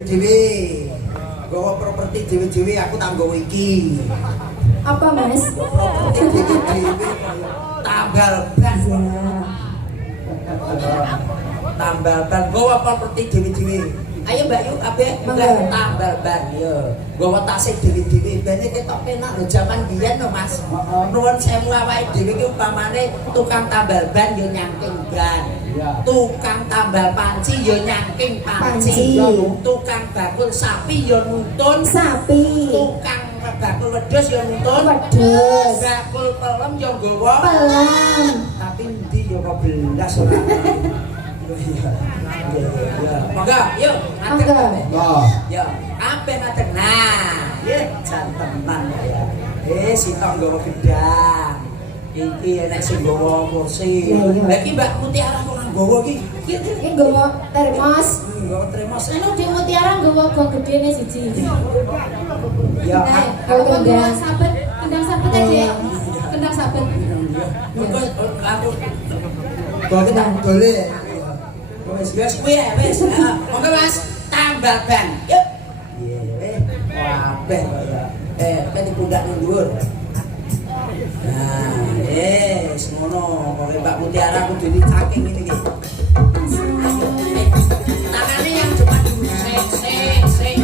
Dewi, gawa properti dewi-dewi aku tanggo iki. Apa mas? Properti dewi-dewi tambal ban. Tambal ban, gawa properti dewi-dewi. Ayo Mbak Yu, kabeh enggak tambal ban ya. Gawa tasih dewi-dewi, bene ketok penak lho jaman biyen lho Mas. Nuwun sewu awake dhewe iki upamane tukang tambal ban yo nyangking ban. Tukang tambal panci yo nyangking panci. Tukang bakul sapi yo nuntun sapi. Tukang bakul wedhus yo nuntun wedhus. Bakul pelem yo nggawa pelem. Tapi endi yo kok belas ora. Iya. Monggo, yuk, ngadeg. Ya, kabeh ngadeg. Nah, ya jantenan ya. Sitok nggawa gedang. Iki enek sing nggawa kursi. Lah iki Mbak Mutiara kok nggawa iki? Iki nggawa termos. Nggawa termos. Anu di Mutiara nggawa gong gedene siji. Ya, kendang sabet, kendang sabet aja. Kendang sabet. Aku kok tak dole. Wes kuwi ya, wes. Monggo Mas, tambal ban. Yuk. Iya, kabeh ya. Peti pundak dhuwur. Nah, semono kowe Mbak Mutiara kudu dicaking ngene iki. Tangane yang cepat dulu. Sing.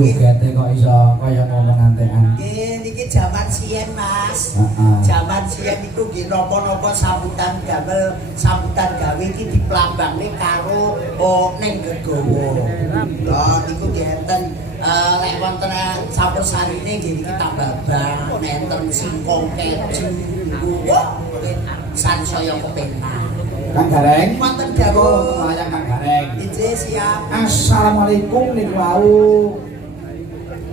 jogete kok iso kaya ngomong antekan. Nggih, niki jaman siyen, Mas. Heeh. Jaman siyen iku nggih napa-napa sambutan gawe iki diplambangne karo ning gegawa. Lah niku nggih enten lek wonten sampun sarine nggih niki tambah bang, enten singkong keju. Wah, sansaya kepenak. Kang Gareng. Wonten dawuh Layang Kang Gareng. Ije siap. Assalamualaikum niku wau.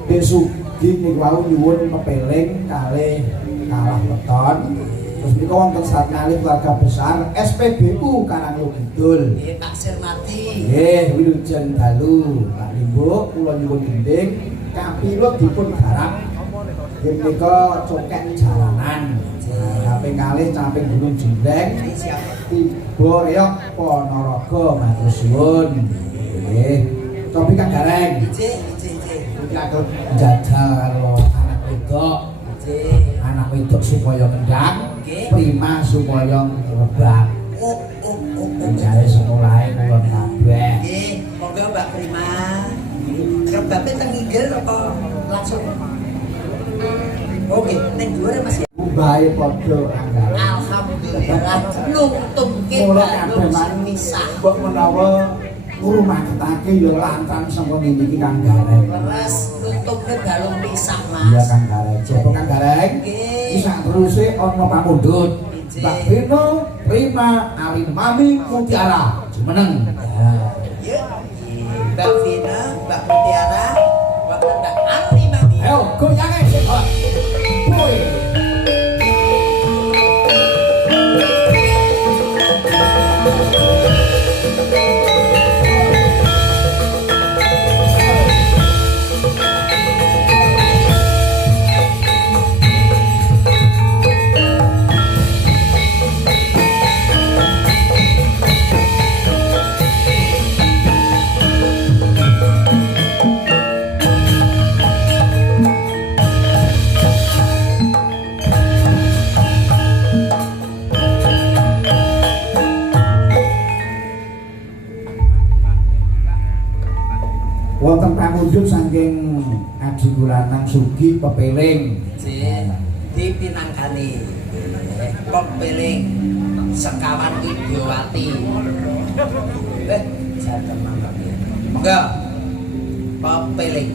Besugi niku wau nyuwun pepeling kalih kalah weton. Terus niku wonten satkalih keluarga besar SPBU Karanglo Kidul. Nggih, Pak Sirmati. Nggih, wilujeng dalu. Pak Limbo kula nyuwun gending kapilot dipun garap. Nggih menika cokek jalanan. Kaping kalih camping Gunung Jendeng. Siap. Tiba reok Ponorogo matur suwun. Nggih. Topi Kang Gareng. Ije. Aku jajal karo anak wedok. Ije. Anak wedok supaya kendang, Nggih. prima supaya rebak. Oh. Jare semulae kula kabeh. Nggih, monggo Mbak Prima. Rebabe teng inggil apa langsung? Oke, ning dhuwur Mas. Bae padha Kang Gareng. Alhamdulillah nungtungke Mula balung kabeh man misah. mbok menawa ngrumaketake ya lantang sangka ngene iki Kang Gareng. Leres nungtungke balung misah, Iya Mas. Kang Gareng. Coba Kang Gareng. Nggih. Iki sak teruse ana pamundhut. Nggih. Mbak Vino, Prima, Arin Mami, Mutiara. Jumeneng. Ya. Yuk. Mbak Vina, Mbak Mutiara, Mbak Ari Mami. Ayo goyange sik kok. Boy. Wonten pamundhut saking Adi Kulanang Sugi pepeling. Jen, dipinangkani pepeling sekawan Widyawati. Jatem mangga. Monggo. Pepeling.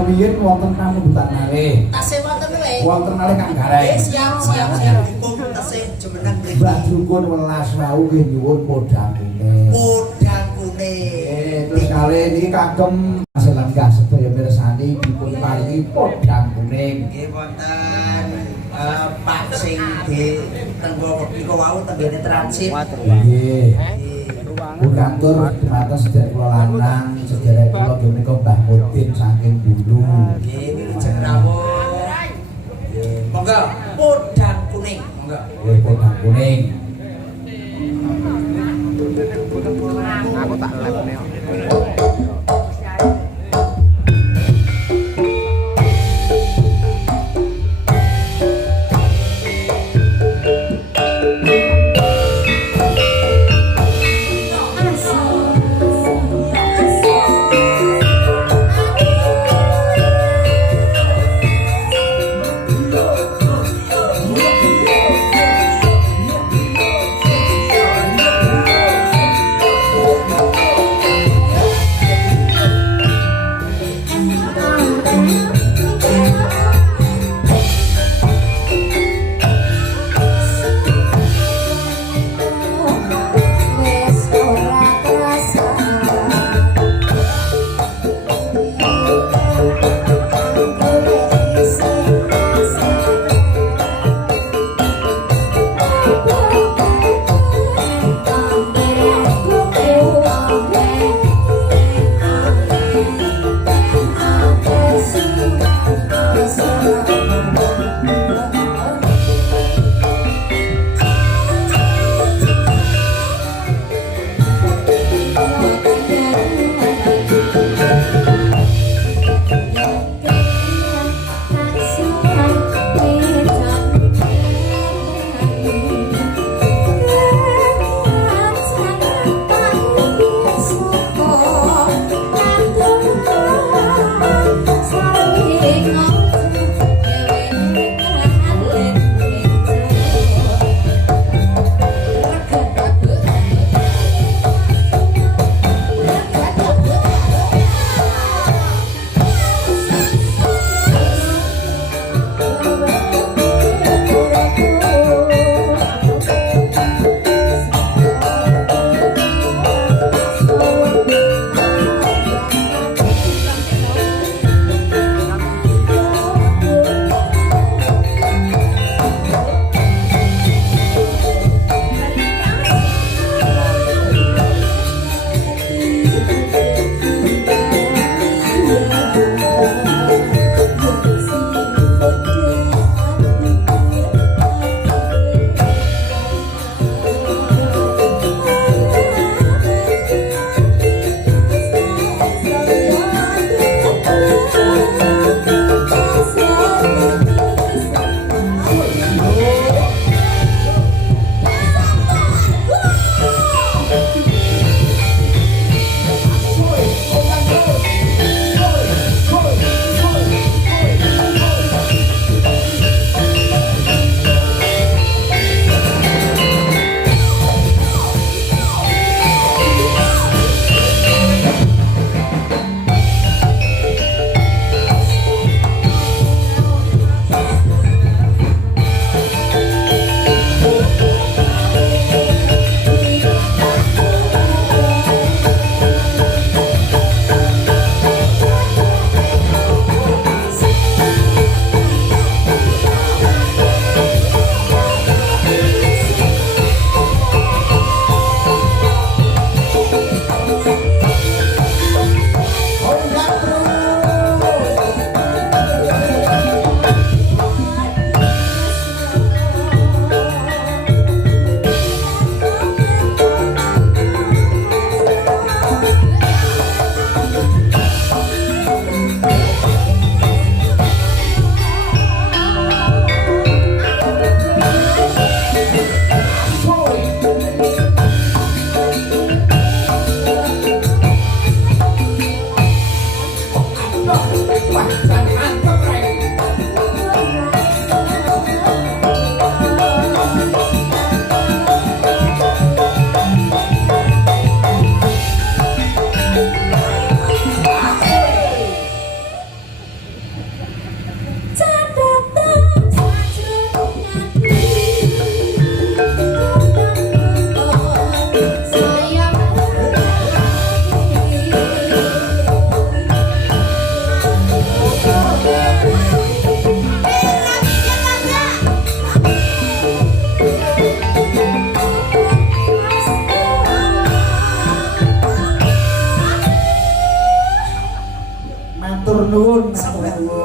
rumiyin wonten pamundhutan malih. Tasih wonten le. Wonten malih Kang Gareng. Siap. Dipun tasih jumeneng mriki. Mbak Dukun welas wau nggih nyuwun podang kuning. Podang kuning. Terus kali ini kagem asalan gak sedaya mirsani dipun paringi podang kuning. Nggih wonten Pak sing di tenggo niku wau tenggene transit. Nggih. Kantor dumateng sedherek kula lanang, sedherek kula nggih menika Mbah Mudin saking Bulu. Nggih, wilujeng rawuh. Monggo podang kuning, monggo. Nggih, podang kuning. Aku tak lep.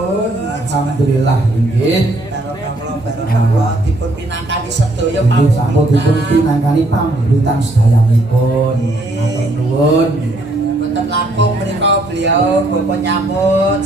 nuwun. Alhamdulillah inggih. Barokah dipun pinangkani sedaya Inggih sampun dipun pinangkani pamuritan sedayanipun. Matur nuwun. Mboten langkung menika beliau Bapak nyambut